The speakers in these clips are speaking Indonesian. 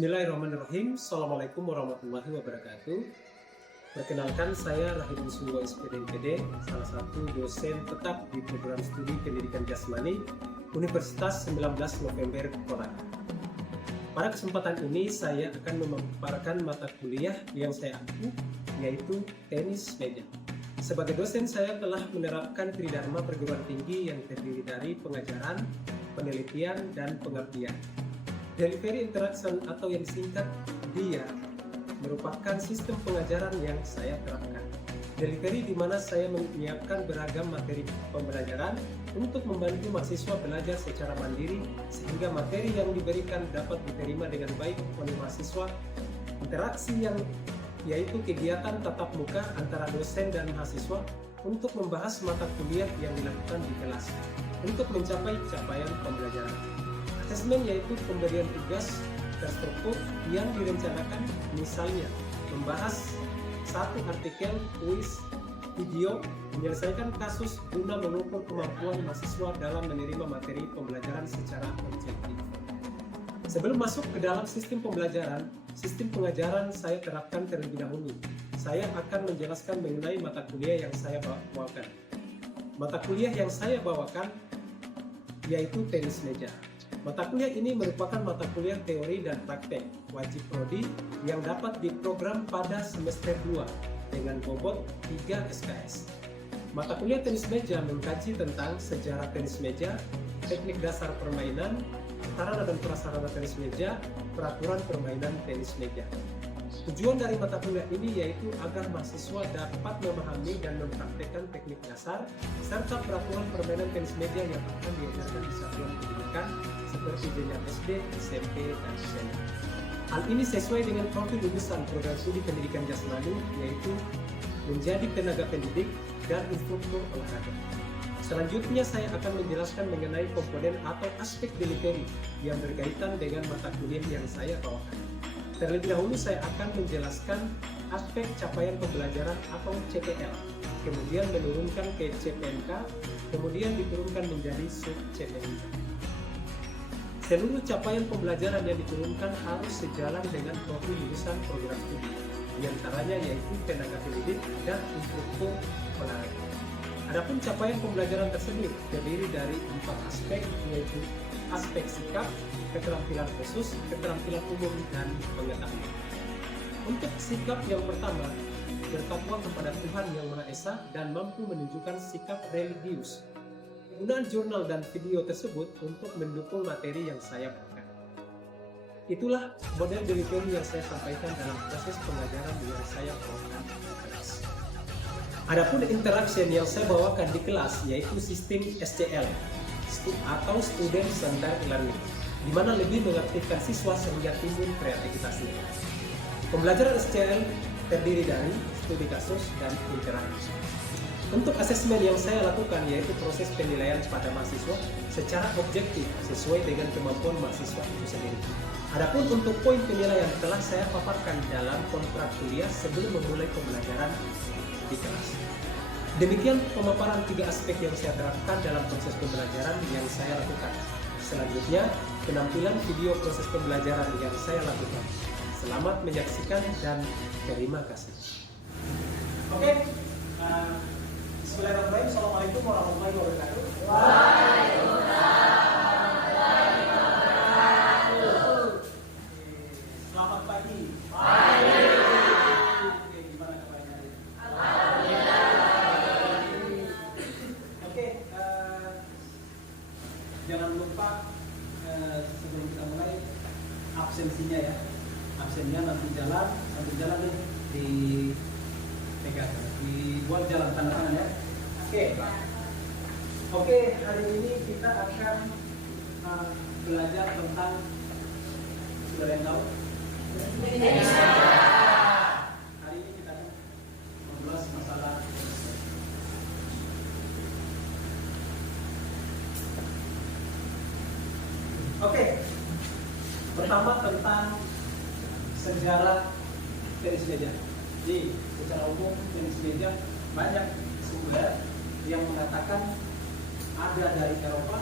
Bismillahirrahmanirrahim. Assalamualaikum warahmatullahi wabarakatuh. Perkenalkan, saya Rahim Suwo SPD, salah satu dosen tetap di program studi pendidikan jasmani Universitas 19 November Kolaka. Pada kesempatan ini saya akan memaparkan mata kuliah yang saya ampu, yaitu tenis meja. Sebagai dosen, saya telah menerapkan tridharma perguruan tinggi yang terdiri dari pengajaran, penelitian, dan pengabdian. Delivery Interaction atau yang disingkat DIA merupakan sistem pengajaran yang saya terapkan. Delivery di mana saya menyiapkan beragam materi pembelajaran untuk membantu mahasiswa belajar secara mandiri sehingga materi yang diberikan dapat diterima dengan baik oleh mahasiswa. Interaksi yang yaitu kegiatan tatap muka antara dosen dan mahasiswa untuk membahas mata kuliah yang dilakukan di kelas untuk mencapai capaian pembelajaran. Asesmen yaitu pemberian tugas terstruktur yang direncanakan, misalnya membahas satu artikel, kuis, video, menyelesaikan kasus guna mengukur kemampuan mahasiswa dalam menerima materi pembelajaran secara objektif. Sebelum masuk ke dalam sistem pembelajaran, sistem pengajaran saya terapkan terlebih dahulu. Saya akan menjelaskan mengenai mata kuliah yang saya bawakan. Mata kuliah yang saya bawakan yaitu tenis meja. Mata kuliah ini merupakan mata kuliah teori dan praktek wajib prodi yang dapat diprogram pada semester 2 dengan bobot 3 SKS. Mata kuliah tenis meja mengkaji tentang sejarah tenis meja, teknik dasar permainan, sarana dan prasarana tenis meja, peraturan permainan tenis meja. Tujuan dari mata kuliah ini yaitu agar mahasiswa dapat memahami dan mempraktekkan teknik dasar serta peraturan permainan tenis meja yang akan diajarkan di satuan pendidikan seperti jenjang SD, SMP, dan SMA. Hal ini sesuai dengan profil lulusan program studi pendidikan jasmani, yaitu menjadi tenaga pendidik dan instruktur olahraga. Selanjutnya saya akan menjelaskan mengenai komponen atau aspek delivery yang berkaitan dengan mata kuliah yang saya bawakan. Terlebih dahulu saya akan menjelaskan aspek capaian pembelajaran atau CPL, kemudian menurunkan ke CPNK, kemudian diturunkan menjadi sub-CPNK. Seluruh capaian pembelajaran yang diturunkan harus sejalan dengan profil lulusan program studi, diantaranya yaitu tenaga pendidik dan instruktur olahraga. Adapun capaian pembelajaran tersebut terdiri dari 4 aspek, yaitu aspek sikap, keterampilan khusus, keterampilan umum, dan pengetahuan. Untuk sikap yang pertama, bertakwa kepada Tuhan Yang Maha Esa dan mampu menunjukkan sikap religius. Penggunaan jurnal dan video tersebut untuk mendukung materi yang saya bawakan. Itulah model delivery yang saya sampaikan dalam proses pengajaran yang saya bawakan di kelas. Adapun interaction yang saya bawakan di kelas yaitu sistem SCL atau Student Centered Learning, di mana lebih mengaktifkan siswa sehingga timbul kreativitasnya. Pembelajaran SCL terdiri dari studi kasus dan interaksi. Untuk asesmen yang saya lakukan yaitu proses penilaian pada mahasiswa secara objektif sesuai dengan kemampuan mahasiswa itu sendiri. Adapun untuk poin penilaian telah saya paparkan dalam kontrak kuliah sebelum memulai pembelajaran di kelas. Demikian pemaparan 3 aspek yang saya terapkan dalam proses pembelajaran yang saya lakukan. Selanjutnya, penampilan video proses pembelajaran yang saya lakukan. Selamat menyaksikan dan terima kasih. Oke, Bismillahirrahmanirrahim. Assalamualaikum warahmatullahi wabarakatuh. Waalaikumsalam warahmatullahi wabarakatuh. Selamat pagi. Pagi. Oke, gimana kabarnya? Alhamdulillah. Oke, jangan lupa sebelum kita mulai absensinya ya. Absennya nanti sambil jalan nih dipegang, dibuat jalan tanda tangan ya. Oke, hari ini kita akan belajar tentang, sudah ada yang tahu? Hari ini kita akan membahas masalah pertama tentang sejarah tenis meja. Jadi secara umum tenis meja banyak sumber yang mengatakan ada dari Eropa,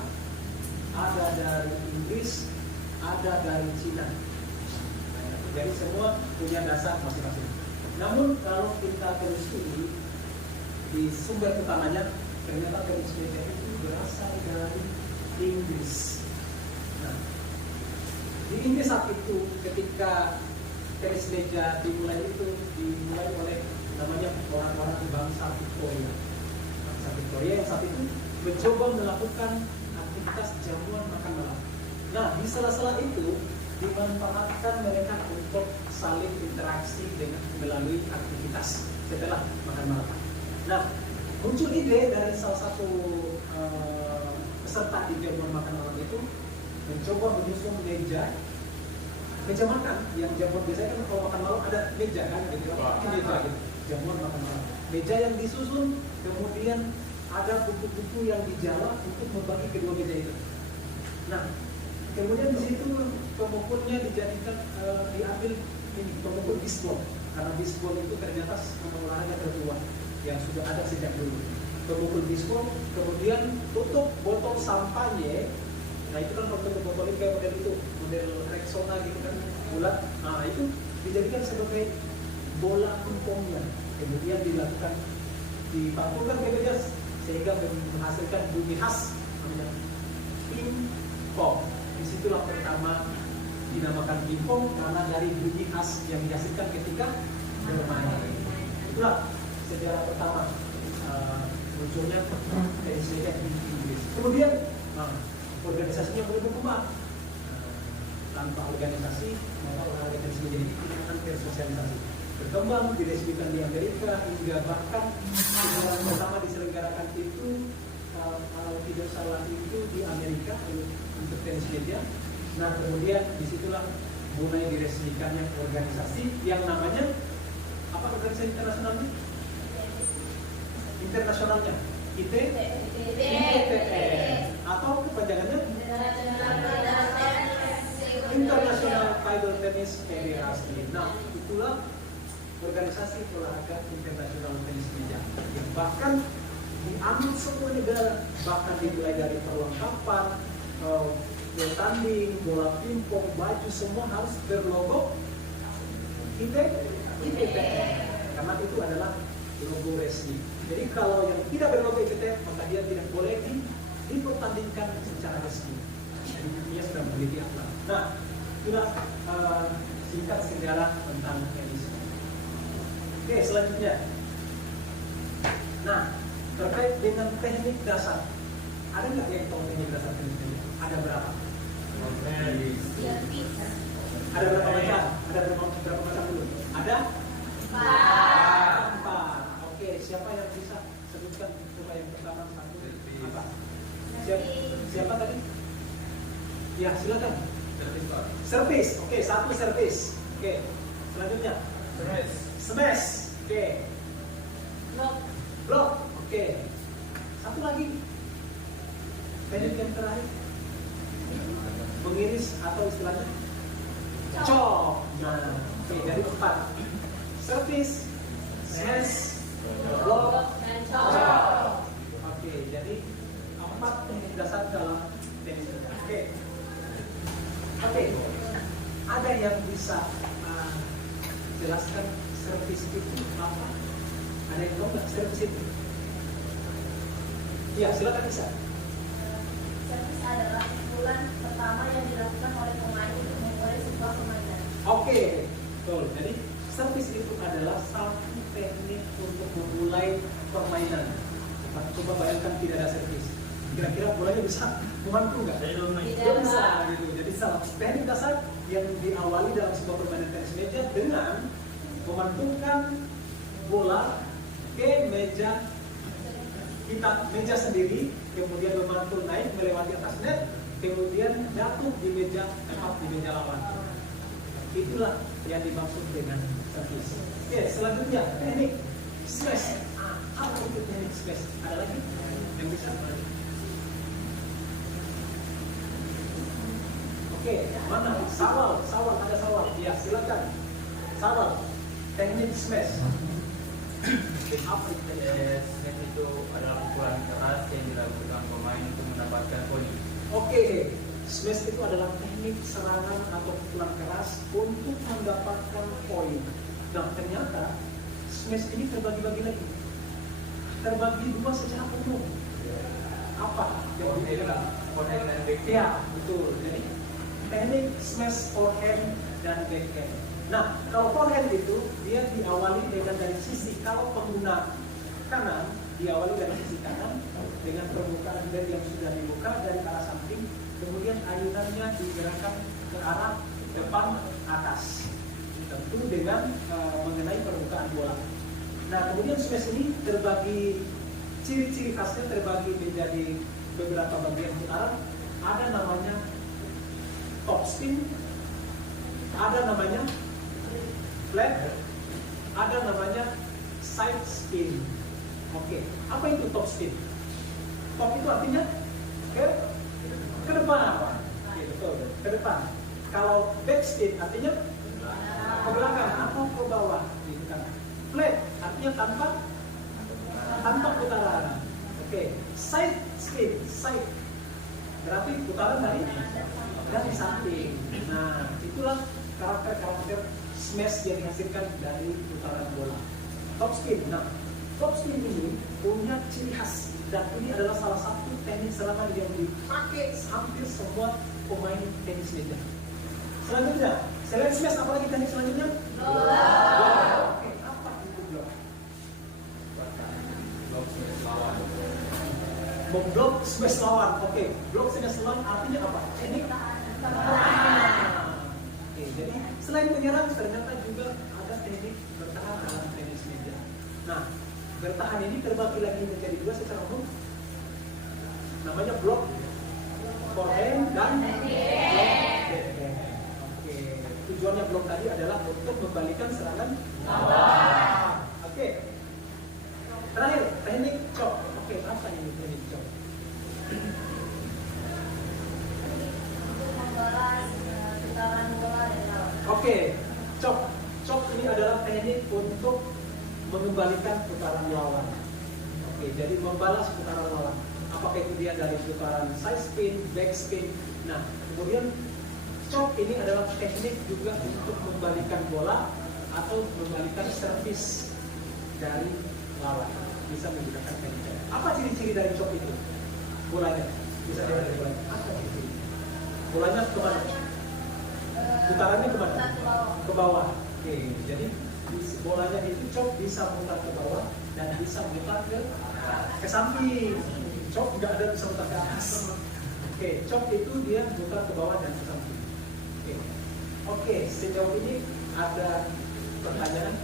ada dari Inggris, ada dari Cina. Jadi semua punya dasar masing-masing. Namun kalau kita telusuri di sumber utamanya, ternyata tenis meja itu berasal dari Inggris. Nah, di Inggris saat itu ketika tenis meja dimulai oleh namanya orang-orang bangsa Victoria. Bangsa Victoria yang saat itu mencoba melakukan aktivitas jamuan makan malam. Nah, di sela-sela itu dimanfaatkan mereka untuk saling interaksi dengan melalui aktivitas setelah makan malam. Nah, muncul ide dari salah satu peserta di jamuan makan malam itu mencoba menyusun meja makan yang jamuan biasanya kan kalau makan malam ada meja kan gitu, meja gitu, jamuan makan malam. Meja yang disusun, kemudian ada buku-buku yang dijalar untuk membagi kedua meja itu. Nah, kemudian di situ pemukulnya dijadikan diambil ini pemukul bisbol, karena bisbol itu ternyata olahraga tertua yang sudah ada sejak dulu. Pemukul bisbol, kemudian tutup botol sampahnya. Nah itu kan waktu botolnya kayak model itu, model Rexona gitu kan, bulat. Nah itu dijadikan sebagai bola pingpongnya. Kemudian dilakukan dipantulkan ke meja sehingga menghasilkan bunyi khas namanya pingpong. Disitulah pertama dinamakan pingpong karena dari bunyi khas yang dihasilkan ketika bermain. Itulah sejarah pertama munculnya tenis meja di Inggris. Kemudian organisasinya mulai berkembang. Tanpa organisasi, maka olahraga tenis meja ini tidak akan tersosialisasi. Berkembang, diresmikan di Amerika hingga bahkan kejuaraan pertama diselenggarakan itu kalau tidak salah itu di Amerika untuk tenis meja. Nah kemudian disitulah mulai diresmikannya organisasi yang namanya apa organisasi internasionalnya? Internasionalnya ITTF atau kepanjangannya International Table Tennis Federation. Nah itulah organisasi olahraga internasional tenis meja yang bahkan diambil semua negara, bahkan dimulai dari perlengkapan, tanding, bola pingpong, baju semua harus berlogo ITTF karena itu adalah logo resmi. Jadi kalau yang tidak berlogo ITTF maka dia tidak boleh dipertandingkan secara resmi. Jadi dia sudah memiliki akhlak. Nah, itulah singkat sejarah tentang tenis. Oke, selanjutnya. Nah, terkait dengan teknik dasar, ada nggak yang tahu teknik dasar tenis meja? Ada berapa? Ada berapa macam? Ada berapa macam dulu? Ada? 4. Oke, siapa yang bisa sebutkan coba yang pertama satu? Apa? Siapa tadi? Ya, silakan. Servis. Oke, satu servis. Oke, selanjutnya. Smash. Oke. Block. Oke. Satu lagi. Teknik yang terakhir. Mengiris atau istilahnya chop. Nah, oke, dari 4. Servis, smash, block, dan chop. Oke, jadi 4 teknik dasar dalam tenis meja. Oke. Ada yang bisa jelaskan servis itu apa? Ada yang tahu nggak servis itu? Iya, silakan bisa. Servis adalah pukulan pertama yang dilakukan oleh pemain untuk memulai sebuah permainan. Oke, betul. Jadi servis itu adalah satu teknik untuk memulai permainan. Coba bayangkan tidak ada servis. Kira-kira bolanya bisa memantul nggak? Tidak bisa. Gitu. Jadi salah teknik dasar yang diawali dalam sebuah permainan tenis meja dengan memantulkan bola ke meja sendiri, kemudian memantul naik melewati atas net, kemudian jatuh di meja lawan. Itulah yang dimaksud dengan servis. Oke, selanjutnya teknik smash. Apa itu teknik smash? Ada lagi yang bisa? Oke, mana? Sawal, ada sawal. Ya, silakan. Sawal. Teknik smash. Apa itu? Smash itu adalah pukulan keras yang dilakukan pemain untuk mendapatkan poin. Oke, Smash itu adalah teknik serangan atau pukulan keras untuk mendapatkan poin. Nah, ternyata smash ini terbagi-bagi lagi. Terbagi dua secara umum. Apa? Forehand dan backhand. Ya, betul. Jadi teknik smash forehand dan backhand. Nah, kalau forehand itu dia diawali dengan dari sisi, kalau pengguna kanan diawali dari sisi kanan dengan permukaan bed yang sudah dibuka dari arah samping, kemudian ayunannya digerakkan ke arah depan atas, tentu dengan mengenai permukaan bola. Nah, kemudian smash ini terbagi, ciri-ciri khasnya terbagi menjadi beberapa bagian besar. Ada namanya top spin, ada namanya flat, ada namanya side spin. Oke, apa itu top spin? Top itu artinya ke depan. Oke, betul, ke depan. Kalau back spin artinya ke belakang atau ke bawah. Gitu kan. Flat artinya tanpa putaran. Oke, side spin, side berarti putaran dari samping. Nah, itulah karakter smash yang dihasilkan dari putaran bola. Top spin. Nah, top spin ini punya ciri khas dan ini adalah salah satu teknik serangan yang dipakai hampir semua pemain tenis meja. Selanjutnya, selain smash apa lagi teknik selanjutnya? Block. Oke, apa itu block? Memblok smash lawan. Oke, blok smash lawan artinya apa? Teknik bertahan. Oke, jadi selain menyerang ternyata juga ada teknik bertahan dalam tenis meja. Nah, bertahan ini terbagi lagi menjadi dua secara umum. Namanya blok forehand dan blok backhand. Oke, tujuannya blok tadi adalah untuk membalikan serangan lawan. Oke. Terakhir, teknik chop. Oke, apa ini teknik chop? Untuk membalas putaran bola dan lawan. Oke, chop. Chop ini adalah teknik untuk mengembalikan putaran lawan. Oke, jadi membalas putaran lawan. Apakah itu dia dari putaran side spin, back spin. Nah, kemudian chop ini adalah teknik juga untuk membalikan bola atau membalikan servis dari lawan. Bisa menggunakan teknik chop. Apa ciri-ciri dari chop itu? Bolanya. Bisa dari bolanya. Apa ciri-ciri? Bolanya kemana? Putarannya kemana? Ke bawah. Oke, jadi bolanya itu chop bisa mutar ke bawah dan bisa mutar ke samping. Chop nggak ada bisa mutar ke atas. Oke, chop itu dia mutar ke bawah dan ke samping. Oke, sejauh ini ada pertanyaan?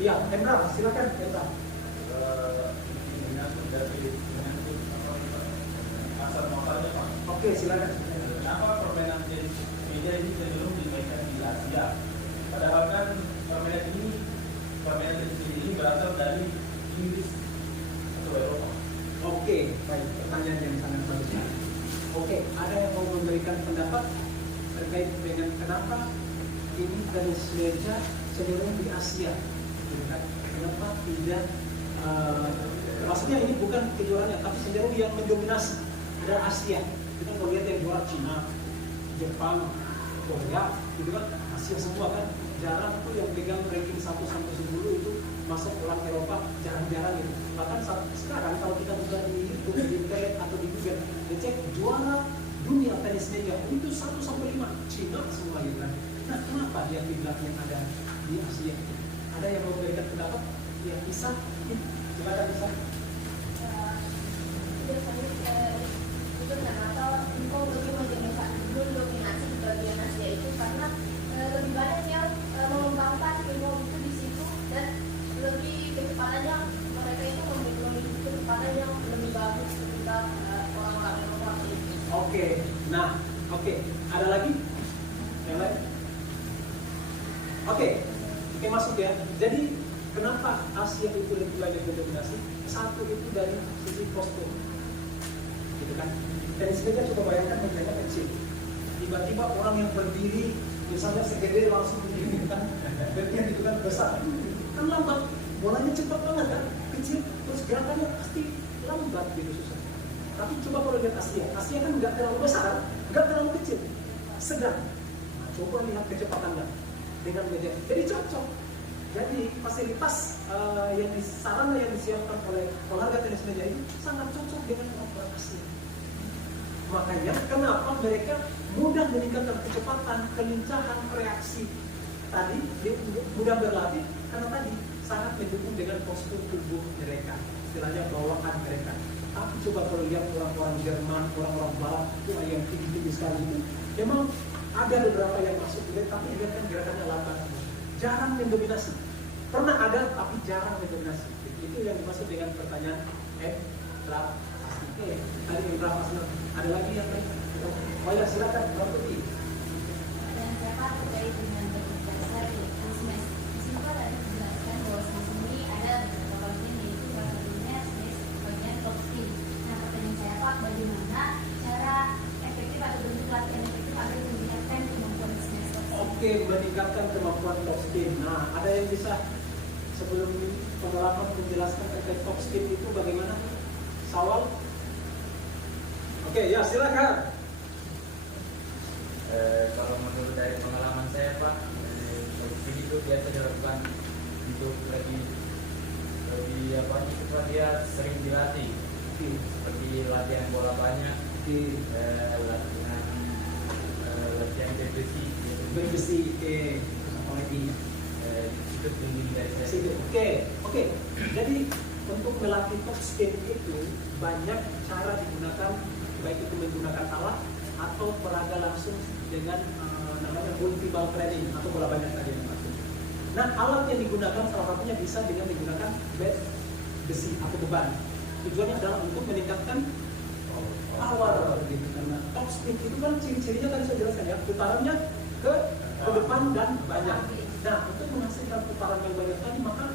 Ya, Hendra, silakan Hendra. Oke, silakan. Kenapa permainan tenis meja ini cenderung dimainkan di Asia? Padahal kan permainan tenis ini berasal dari Inggris atau Eropa. Oke, baik, pertanyaan yang sangat bagus. Oke, ada yang mau memberikan pendapat terkait dengan kenapa ini tenis meja cenderung di Asia? Kenapa tidak? Maksudnya ini bukan kejuaraannya, tapi cenderung yang mendominasi adalah Asia. Kita mau lihat yang juara Cina, Jepang, Korea, gitu kan, Asia semua kan. Jarang tuh yang pegang ranking 1 sampai 10 itu masuk orang Eropa, jarang-jarang gitu. Bahkan sekarang kalau kita buka di YouTube, di internet atau di Google, dicek juara dunia tenis meja itu 1 sampai 5 Cina semua gitu kan. Nah, kenapa dia kiblatnya ada di Asia? Ada yang mau memberikan pendapat? Ya, bisa. Silakan bisa. Itu kenapa Info lebih mendominasi di bagian Asia itu karena lebih banyak yang mengembangkan Info itu di situ dan lebih kecepatannya mereka itu memiliki kecepatan yang lebih bagus ketika orang-orang Eropa itu. Oke, nah, oke, ada lagi? Yang lain? Oke, masuk ya. Jadi kenapa Asia itu lebih banyak mendominasi? Satu itu dari sisi postur, gitu kan? Tenis meja coba bayangkan mejanya kecil. Tiba-tiba orang yang berdiri, misalnya segede langsung berdiri, gitu kan? Berarti itu kan besar. Kan lambat, bolanya cepat banget kan? Kecil, terus gerakannya pasti lambat gitu susah. Tapi coba kalau lihat Asia kan nggak terlalu besar, nggak terlalu kecil, sedang. Nah, coba lihat kecepatannya dengan meja. Jadi cocok. Jadi fasilitas sarana yang disiapkan oleh olahraga tenis meja itu sangat cocok dengan orang Asia. Makanya kenapa mereka mudah meningkatkan kecepatan, kelincahan, reaksi tadi, mudah berlatih karena tadi sangat mendukung dengan postur tubuh mereka, istilahnya bawaan mereka. Tapi coba kalau lihat orang-orang Jerman, orang-orang Barat itu yang tinggi-tinggi sekali itu, memang ada beberapa yang masuk juga, tapi lihat kan gerakannya lambat, jarang mendominasi. Pernah ada, tapi jarang mendominasi. Itu yang dimaksud dengan pertanyaan berapa? Tadi berapa? Ada lagi yang lain? Oh ya, silakan, Mbak Putih. Dan dapat terkait dengan berdasar bisnis. Di sini Pak tadi dijelaskan bahwa sini ada beberapa bagian, yaitu salah satunya bagian top spin. Nah, pertanyaan saya Pak, bagaimana cara efektif atau bentuk latihan efektif agar meningkatkan kemampuan bisnis top spin? Oke, meningkatkan kemampuan top spin. Nah, ada yang bisa sebelum pengalaman menjelaskan terkait top spin itu bagaimana? Sawal? Oke, ya silakan. Kalau menurut dari pengalaman saya Pak, top spin itu biasa dilakukan untuk lebih apa itu Pak, dia sering dilatih seperti latihan bola banyak, latihan berbesi, apa lagi? Itu tinggi dari saya. Oke. Jadi untuk melatih top spin itu banyak cara digunakan, baik itu menggunakan alat atau peraga langsung dengan namanya multi-ball training atau bola banyak tadi yang maksud. Nah, alat yang digunakan salah satunya bisa dengan menggunakan besi atau beban. Tujuannya adalah untuk meningkatkan power gitu. Karena top spin itu kan ciri-cirinya tadi saya jelaskan ya, putarannya ke depan dan banyak. Nah, untuk menghasilkan putaran yang banyak tadi, maka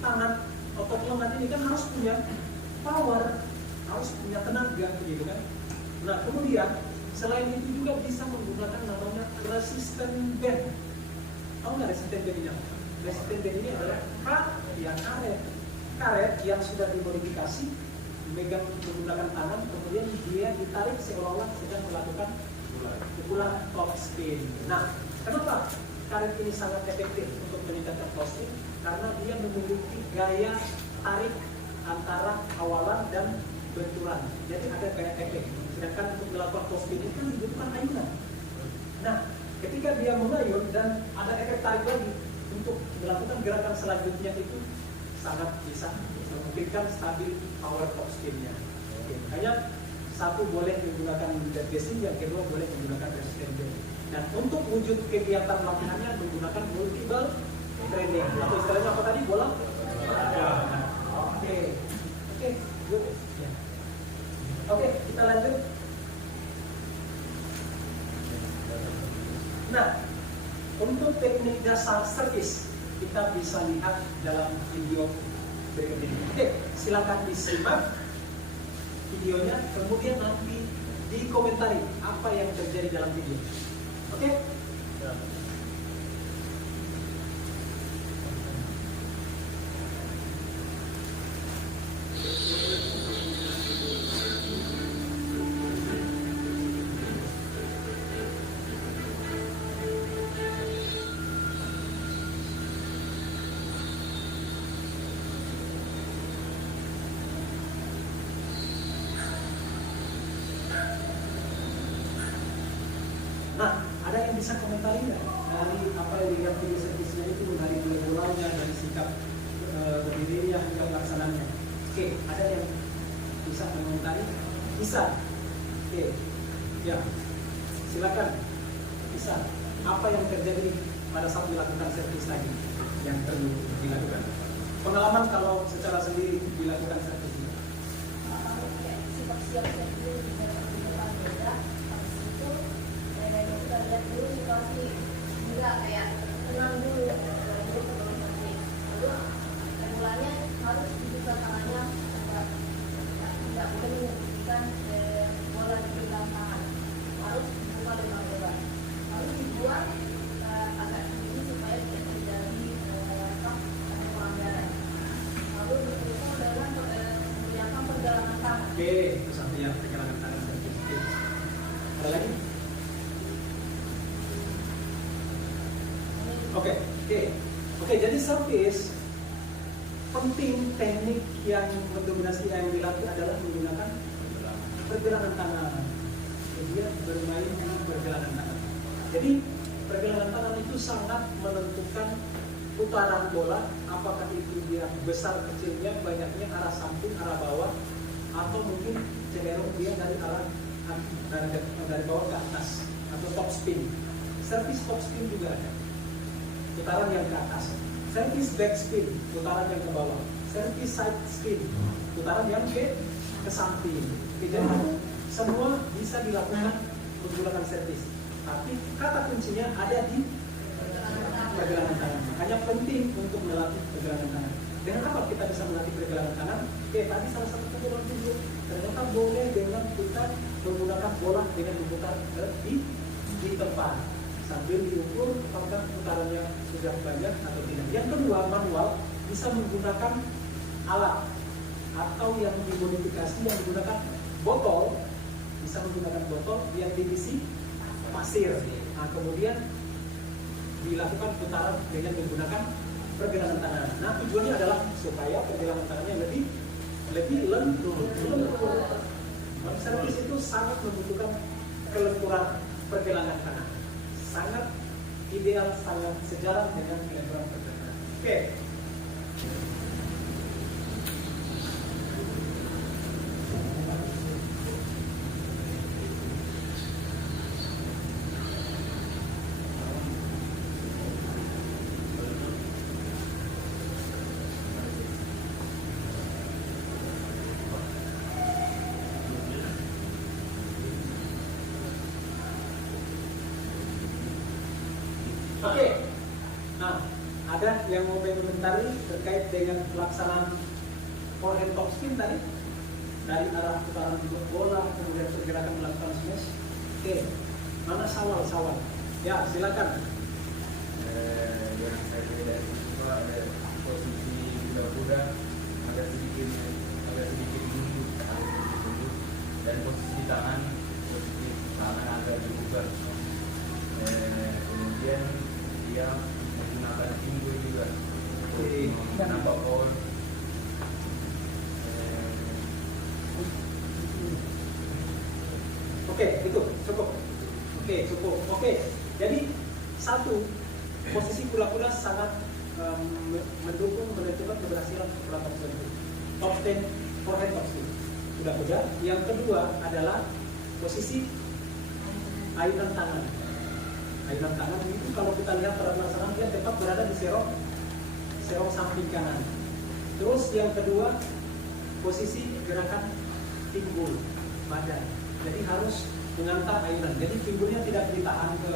tangan otot lengan ini kan harus punya power, harus punya tenaga gitu kan. Nah, kemudian selain itu juga bisa menggunakan namanya resistant band. Tahu nggak resistant bandnya? Resistant band ini adalah karet yang sudah dimodifikasi, megang menggunakan tangan, kemudian dia ditarik seolah-olah sedang melakukan pukulan top spin. Nah, kenapa karet ini sangat efektif untuk meningkatkan top spin? Karena dia memiliki gaya tarik antara awalan dan benturan. Jadi ada gaya efek. Sedangkan untuk melakukan top spin itu kan dibutuhkan ayunan. Nah, ketika dia mengayun dan ada efek tarik lagi untuk melakukan gerakan selanjutnya itu sangat bisa memungkinkan stabil power top spinnya. Makanya satu boleh menggunakan dead basing, yang kedua boleh menggunakan resistant band. Dan untuk wujud kegiatan latihannya menggunakan multi-ball training atau istilahnya apa tadi, bola? Oke, good. Ya. Oke, kita lanjut. Nah, untuk teknik dasar servis kita bisa lihat dalam video berikut ini. Oke, silakan disimak videonya, kemudian nanti dikomentari apa yang terjadi dalam video. Oke? Ya. Nah, ada yang bisa komentari nggak dari apa yang dilihat video servisnya itu, dari mulai bolanya, dari sikap berdirinya hingga pelaksananya? Oke, ada yang bisa komentari? Bisa. Oke, ya, silakan. Bisa. Apa yang terjadi pada saat dilakukan servis tadi yang perlu dilakukan? Pengalaman kalau secara sendiri dilakukan servis ini? Siap-siap dulu bisa depan beda. Habis itu kita lihat dulu situasi, enggak kayak tenang dulu sebelum servis. Lalu mulanya harus dibuka tangannya, tidak boleh menghentikan bola di dalam tangan, harus dibuka dengan bebas, harus dibuang agak tinggi supaya tidak terjadi pelanggaran. Lalu ditutup dengan menggunakan pergelangan tangan. Oke, itu satu Oke, jadi service penting teknik yang mendominasi yang dilatih adalah menggunakan pergelangan tangan. Dia bermain dengan pergelangan tangan. Jadi pergelangan tangan itu sangat menentukan putaran bola, apakah itu dia besar kecilnya, banyaknya arah samping, arah bawah, atau mungkin cenderung dia dari arah dari bawah ke atas atau top spin. Service top spin juga ada, putaran yang ke atas. Service back spin, putaran yang ke bawah. Service side spin, putaran yang ke samping. Jadi semua bisa dilakukan menggunakan service. Tapi kata kuncinya ada di pergelangan tangan. Makanya penting untuk melatih pergelangan tangan. Dengan apa kita bisa melatih pergelangan tangan? Tadi salah satu kebetulan video ternyata boleh dengan kita menggunakan bola dengan memutar di tempat sambil diukur apakah putarannya sudah banyak atau tidak. Yang kedua, manual bisa menggunakan alat atau yang dimodifikasi yang menggunakan botol, bisa menggunakan botol yang diisi pasir. Nah, kemudian dilakukan putaran dengan menggunakan pergelangan tangan. Nah, tujuannya adalah supaya pergelangan tangannya lebih lentur. Service itu sangat membutuhkan kelenturan pergelangan tangan. Sangat ideal, sangat sejalan dengan kelenturan pergelangan. Oke. Oke, nah ada yang mau mengomentari terkait dengan pelaksanaan forehand top spin tadi dari arah putaran bola kemudian pergerakan melakukan smash. Oke, mana sawal? Ya silakan. Yang saya beli dari itu ada posisi kuda-kuda agak sedikit mundur, dan posisi tangan agak dibuka. Kemudian dia menggunakan pinggul juga untuk menambah power. Oke, itu cukup. Oke. Jadi satu, posisi kula-kula sangat mendukung menentukan keberhasilan bola top spin. Top spin, forehand top spin. Kuda-kuda. Yang kedua adalah posisi ayunan tangan. Ayunan tangan itu kalau kita lihat pada pelaksanaan dia tepat berada di serong samping kanan. Terus yang kedua posisi gerakan pinggul badan. Jadi harus mengantar ayunan. Jadi pinggulnya tidak ditahan ke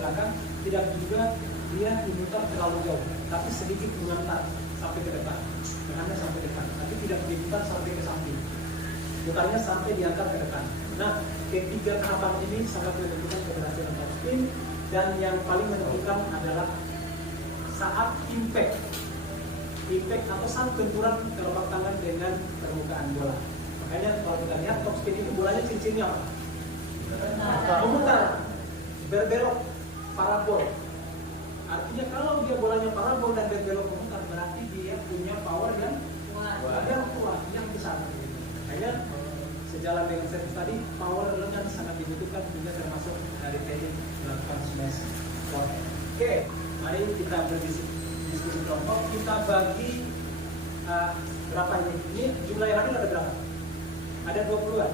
belakang, tidak juga dia memutar terlalu jauh, tapi sedikit mengantar sampai ke depan. Mengantar sampai ke depan, tapi tidak diputar sampai ke samping. Putarnya sampai diantar ke depan. Nah, ketiga tahapan ini sangat menentukan keberhasilan top spin, dan yang paling menentukan adalah saat impact atau saat benturan telapak tangan dengan permukaan bola. Makanya kalau kita lihat top spin itu bolanya cincinnya apa? Memutar, berbelok, parabol. Artinya kalau dia bolanya parabol dan berbelok memutar, berarti dia punya power yang kuat, yang besar. Makanya sejalan dengan service tadi, power lengan sangat dibutuhkan juga termasuk dari teknik melakukan smash forehand. Oke, mari kita berdiskusi kelompok. Kita bagi berapa ini? Ini jumlah yang hadir ada berapa? Ada 20-an.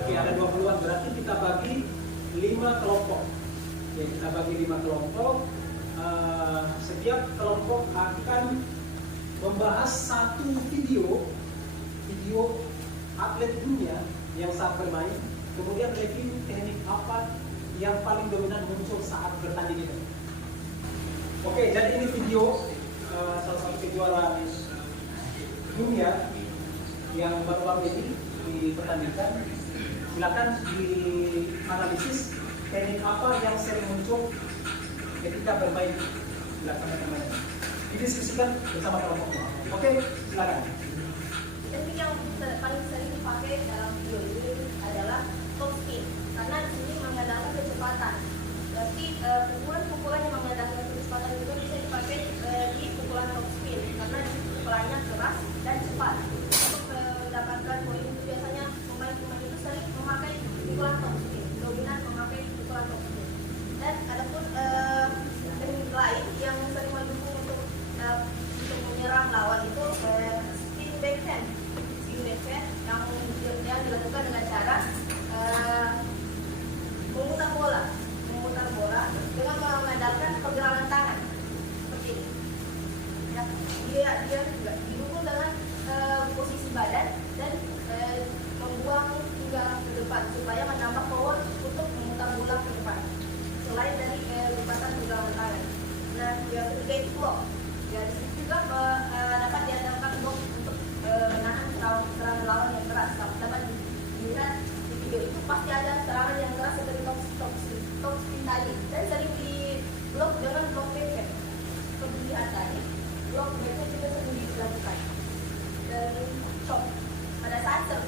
Oke, ada 20-an. Berarti kita bagi 5 kelompok. Oke, kita bagi 5 kelompok. Setiap kelompok akan membahas satu video atlet dunia yang saat bermain, kemudian review teknik apa yang paling dominan muncul saat bertanding itu. Oke, jadi ini video salah satu kejuaraan dunia yang baru-baru ini dipertandingkan. Silakan dianalisis teknik apa yang sering muncul ketika bermain. Silakan teman-teman didiskusikan bersama kelompoknya. Oke, silakan. Teknik yang paling sering dipakai dalam video ini adalah top spin, karena di sini mengandalkan kecepatan. Berarti pukulan yang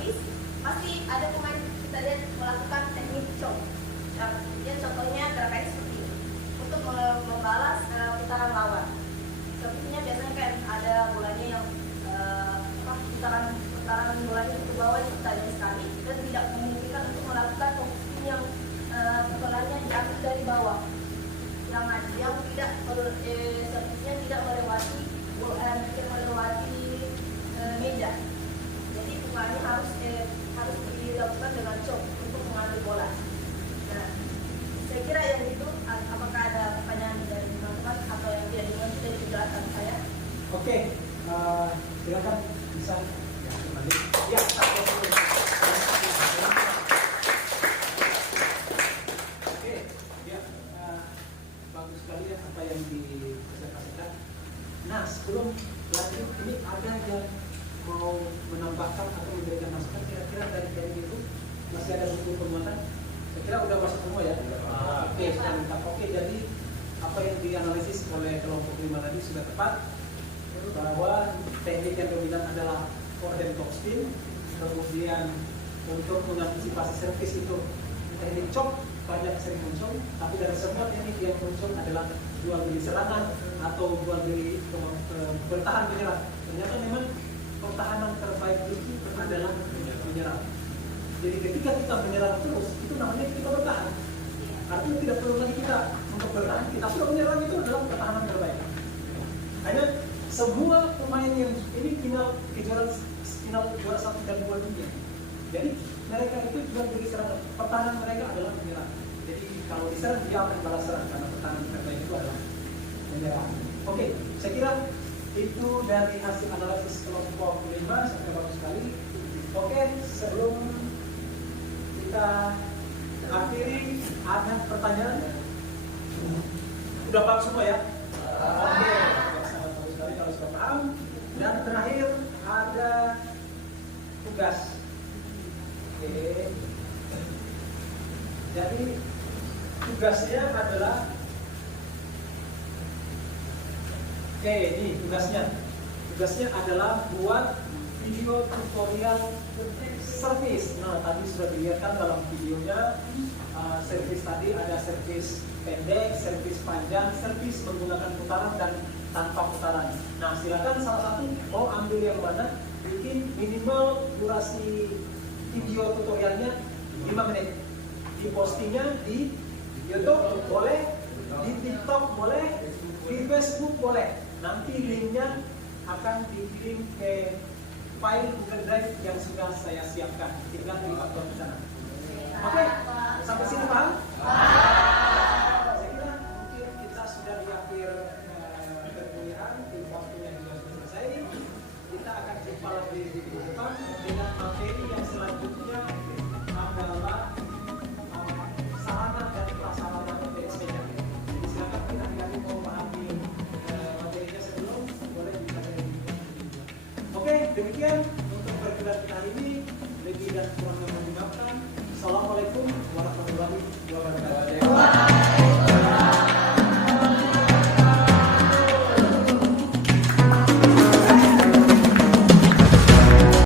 otomatis pasti ada pemain kita lihat melakukan teknik chop. Nah, dia contohnya gerakannya seperti ini untuk membalas putaran lawan. Sepertinya biasanya kan ada bolanya yang putaran bolanya ke bawah itu tajam sekali dan tidak memungkinkan untuk melakukan posisi yang pukulannya diambil dari bawah, yang tidak sepertinya tidak melewati meja. Jadi pukulannya harus dilakukan dengan chop untuk mengambil bola. Nah, saya kira yang itu, apakah ada pertanyaan dari teman-teman atau yang tidak dimengerti dari penjelasan saya? Oke, silakan bisa ya, kembali. Ya, oke, ya, bagus sekali ya apa yang dipresentasikan. Nah, sebelum lanjut ini ada yang mau menambahkan atau memberikan masukan kira-kira dari itu masih ada buku penguatan? Saya kira udah masuk semua ya. Oke, sudah lengkap. Oke, jadi apa yang dianalisis oleh kelompok 5 tadi sudah tepat, bahwa teknik yang dominan adalah forehand topspin, kemudian untuk mengantisipasi servis itu teknik chop banyak sering muncul, tapi dari semua teknik yang muncul adalah jual beli serangan atau jual beli bertahan menyerang. Ternyata memang pertahanan terbaik itu adalah menyerang. Jadi ketika kita menyerang terus, itu namanya kita bertahan. Artinya tidak perlu lagi kita untuk bertahan, kita sudah menyerang, itu adalah pertahanan terbaik. Hanya semua pemain yang ini final juara 1 dan 2 dunia. Jadi mereka itu jual beli serangan, pertahanan mereka adalah menyerang. Jadi kalau diserang dia akan balas serang karena pertahanan terbaik itu adalah menyerang. Oke, saya kira itu dari hasil analisis kelompok 5 sampai bagus sekali. Oke, sebelum kita akhiri, ada pertanyaan? Udah paham semua ya? Oke, sangat bagus sekali kalau sudah paham. Dan terakhir ada tugas. Oke. Jadi tugasnya adalah ini tugasnya adalah buat video tutorial servis. Nah, tadi sudah dilihatkan dalam videonya, servis tadi ada servis pendek, servis panjang, servis menggunakan putaran dan tanpa putaran. Nah, silakan salah satu mau ambil yang mana, bikin minimal durasi video tutorialnya 5 menit. Dipostingnya di YouTube boleh, di TikTok boleh, di Facebook boleh. Nanti linknya akan dikirim ke file Google Drive yang sudah saya siapkan. Tinggal di-upload di sana. Oke, sampai sini paham? Saya kira mungkin kita sudah di akhir perkuliahan, waktunya juga sudah selesai. Kita akan jumpa lagi di minggu depan dengan materi yang selanjutnya adalah sarana dan prasarana PSP-nya. Jadi silakan kita mau pahami materinya sebelum boleh bisa dari. Oke, demikian.